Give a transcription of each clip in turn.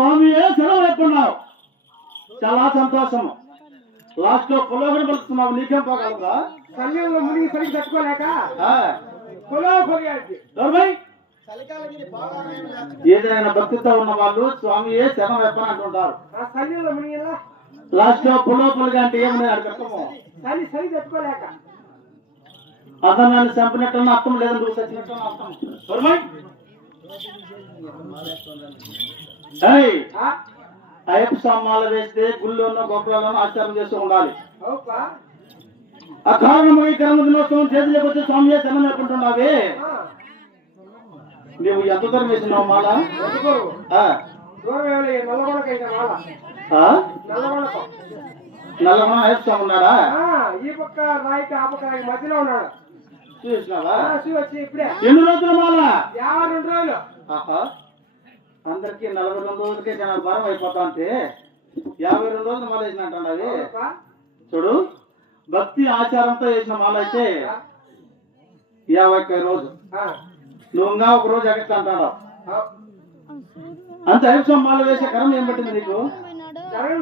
స్వామియే సెలవు ఎప్పుడున్నావు చాలా సంతోషము లాస్ట్ లో పొలోగని పలుకుతున్నావు నీకేం పోగలరా సమయంలో మునిగి సరిగ్గా తట్టుకోలేక ఏదైనా భక్తితో ఉన్న వాళ్ళు స్వామియే శరణం ఎప్పని అంటుంటారు సమయంలో మునిగి లాస్ట్ లో పొలోపలుగా అంటే ఏమన్నా అడగము సరి సరి తట్టుకోలేక అతన్ని చంపినట్టున్న అర్థం లేదని నువ్వు చచ్చినట్టున్న అర్థం అయ్యప్ప స్వామాలు వేస్తే గుళ్ళోనో గోపురాలను ఆచారం చేస్తూ ఉండాలి అకారణము ఈ కర్మ దినోత్సవం చేతులకు వచ్చే స్వామి శరణం ఎప్పుడున్నావే నువ్వు ఎంత దూరం వేసినావు మాల నల్లగొండ అయ్యప్ప స్వామి ఉన్నాడా ఈ పక్క రాయికి ఆ పక్క మధ్యలో ఉన్నాడు చూసినావా వచ్చి ఇప్పుడే ఎన్ని రోజుల మాల 52 రోజులు అందరికి 42 రోజులకే చాలా భారం అయిపోతా అంటే 52 రోజులు మాల వేసినట్టు అవి చూడు భక్తి ఆచారంతో వేసిన మాల అయితే 51 రోజు నువ్వు ఇంకా ఒక రోజు ఎక్కడ అంటాడు అంత అయ్యప్ప మాల వేసే కరం ఏం పట్టింది నీకు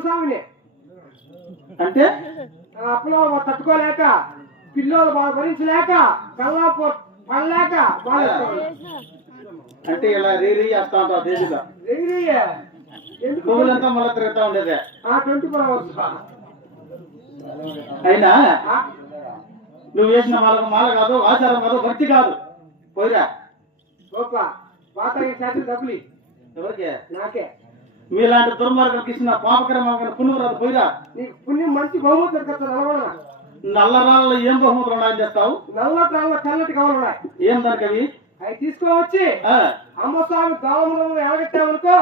స్వామిని అంటే అప్పుడు తట్టుకోలేక పిల్లలు బాగా భరించలేక కల్లాపు పడలేక అంటే ఇలా రీరీ చేస్తా ఉంటావు దేశంగా పువ్వులంతా మళ్ళీ తిరుగుతా ఉండేది 24 అవర్స్ అయినా నువ్వు వేసిన మాల కాదు ఆచారం కాదు భక్తి కాదు పోయిరా గొప్ప పాత డబ్బులు ఎవరికి నాకే మీలాంటి దుర్మార్గులకు ఇచ్చిన పాపకరమైన పుణ్యం రాదు పోయిరా నీకు పుణ్యం మంచి బహుమతులు కదా నల్లగొండ నల్ల రాళ్ళలో ఏం బహుమతులు ఉన్నాయని చేస్తావు నల్ల రాళ్ళ చల్లటి కవలు ఉన్నాయి ఏం దానికి అవి అవి తీసుకోవచ్చి అమ్మస్వామి గావంలో ఎలగట్టావనుకో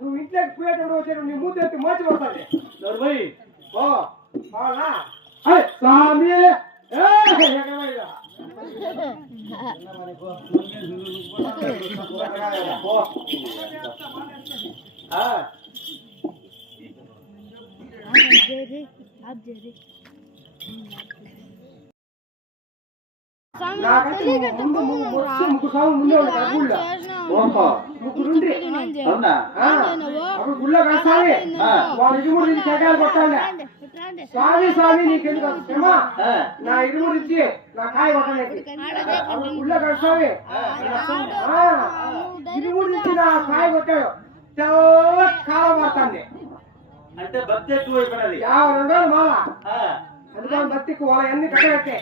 నువ్వు ఇంట్లోకి పోయేటప్పుడు వచ్చాడు నీ మూత ఎత్తి మంచి పడుతుంది ఓ స్వామి గుళ్ళో కాసాలి వాళ్ళ ఇరుముడి నుంచి కేకాలు కొట్టాలి స్వామి స్వామి నీకెందుకు క్షమ నా ఇరుముడి నుంచి నా కాయ కొట్టలేదు గుళ్ళో కాసాలి ఇరుముడి నుంచి నా కాయ కొట్టాడు చాలా కాలం పడుతుంది అంటే భక్తి ఎక్కువ 52 రోజులు మాల అందుకని భక్తికి వాళ్ళ అన్ని కట్టబెట్టే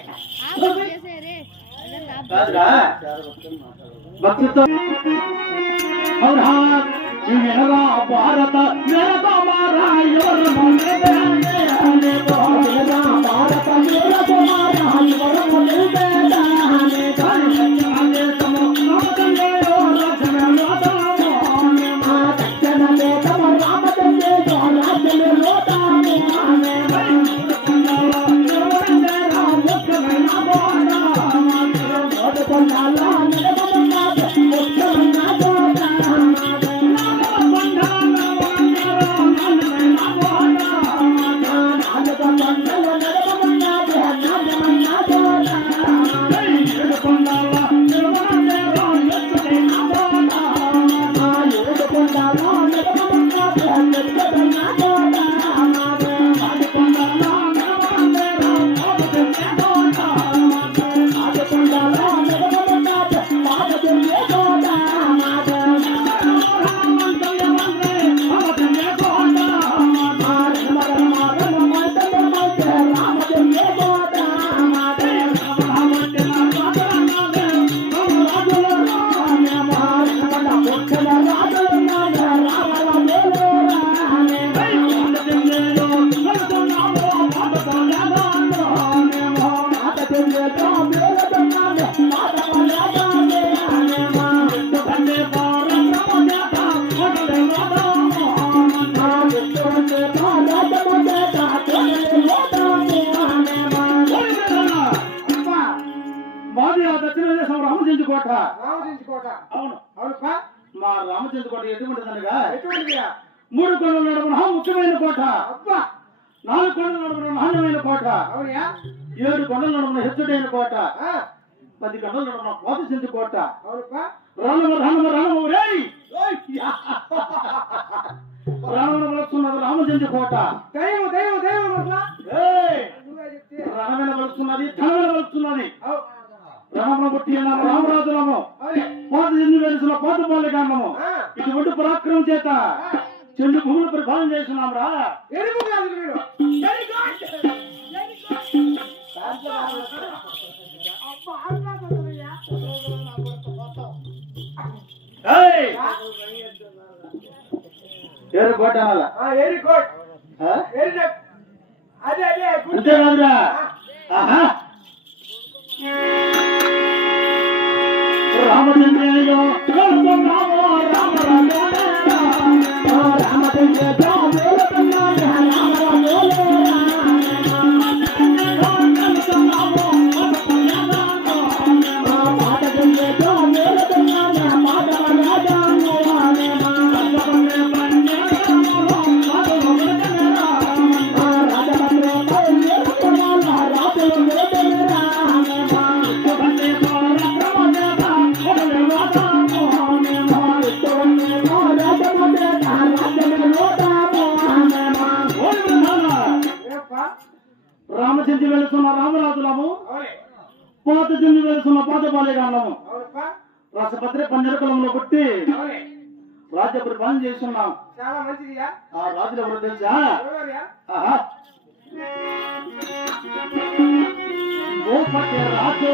భక్తితో భారత అవును మా రామచంద్ర కోట ఎటువంటిదనగా 3 కొండల నడుమున ముఖ్యమైన కోట 4 కొండల నడుమున నాణ్యమైన కోట 7 కొండల నడుమున హెచ్చుడైన కోట 10 గంటలు మా పోత చెంచు కోట అవునుపా రణము రేయ్ రణము వస్తున్నది రామచంద్ర కోట దైవం రణమైన వస్తున్నది ధనమైన వస్తున్నది రణమును పుట్టి రామరాజులము పోత చెంది వెలిసిన పోత బాలికాండము ఇటువంటి పరాక్రమం చేత చెండు భూములు పరిపాలన చేస్తున్నాం రా అంతేకాదురా రామచంద్రయ్యో రామచంద్ర వెళుతున్న రామరాజులము పోత చెంది వెళుతున్న పోత బాలికాండము రసపత్రి పంజరకులంలో పుట్టి రాజ్య పరిపాలన చేస్తున్నాం. చాలా మంచిదిగా ఆ రాజులు ఎవరు తెలుసా? గోపతి రాజు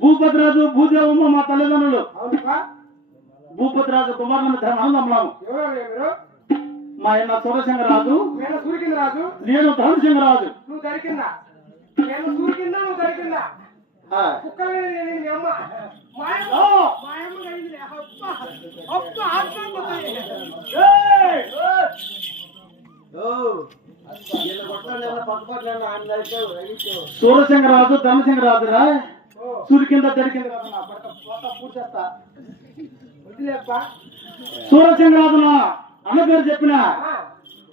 భూపతిరాజు భూదేవమ్మ మా తల్లిదండ్రులు. భూపతిరాజు కుమారులను ధర్మము మా ఆయన సూరసింగరాజు, నేను ధనసింగరాజు. నువ్వు దొరికిందా? నేను సూరికిందా? నువ్వు దొరికిందా? సూరసింగరాజు ధనసింగరాజు రా. సూర్య దొరికింది పూర్చేస్తా. సూరసింగరాజున అన్న పేరు చెప్పిన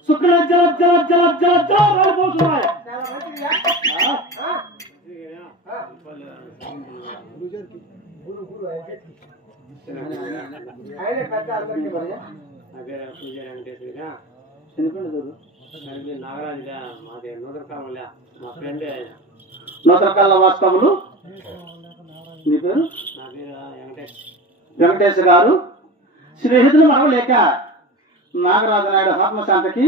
శుక్ల జల జల జల జల జల పోతున్నాయి. నాగరాజుగా మాది నూతనకాలంలో మా ఫ్రెండ్ నూతనకాల వాస్తవులు. నీ పేరు? నా పేరు వెంకటేష్. వెంకటేష్ గారు స్నేహితులు మనం లేక నాగరాజు నాయుడు ఆత్మశాంతికి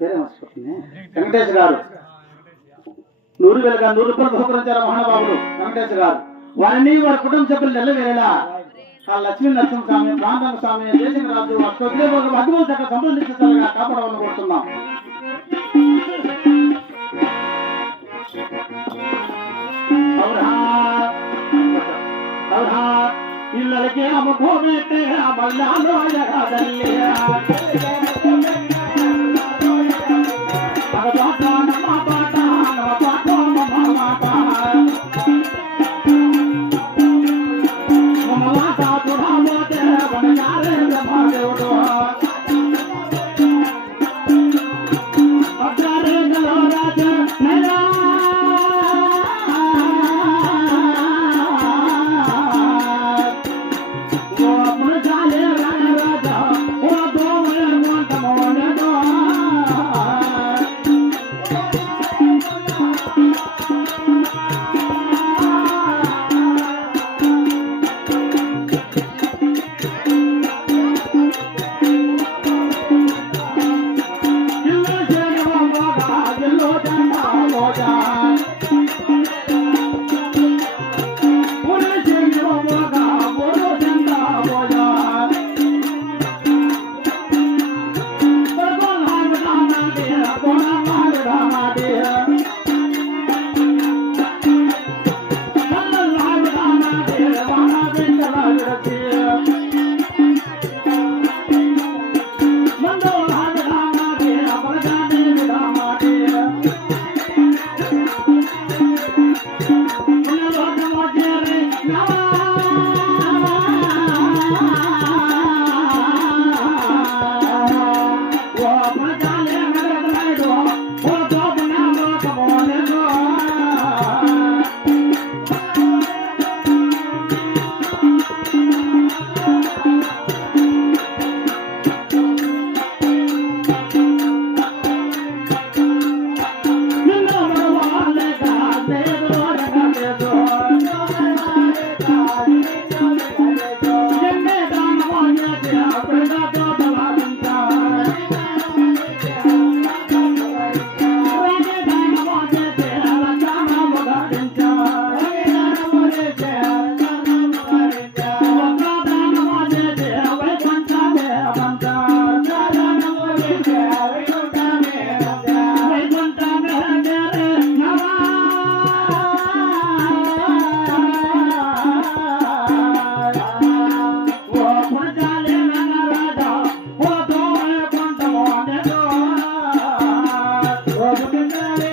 పేరే మర్చిపోతుంది. వెంకటేష్ గారు 100,000 100 రూపాయలు బహుకరించారు మహానుభావులు వెంకటేష్ గారు. వారిని వారి కుటుంబ సభ్యులు నెల్లవేళ ఆ లక్ష్మీ నరసింహస్వామి, ప్రాంతం స్వామి, దేశరాజు అద్భుత చక్క సంబంధించాలని కాపాడాలని కోరుతున్నాం. ఇళ్ళకి అమ్ముకోబెట్టే మల్లాలో ఎగదల్లి రాజా పోజా పులి చెంది మోగా పొడు చెంద పోజా Oh,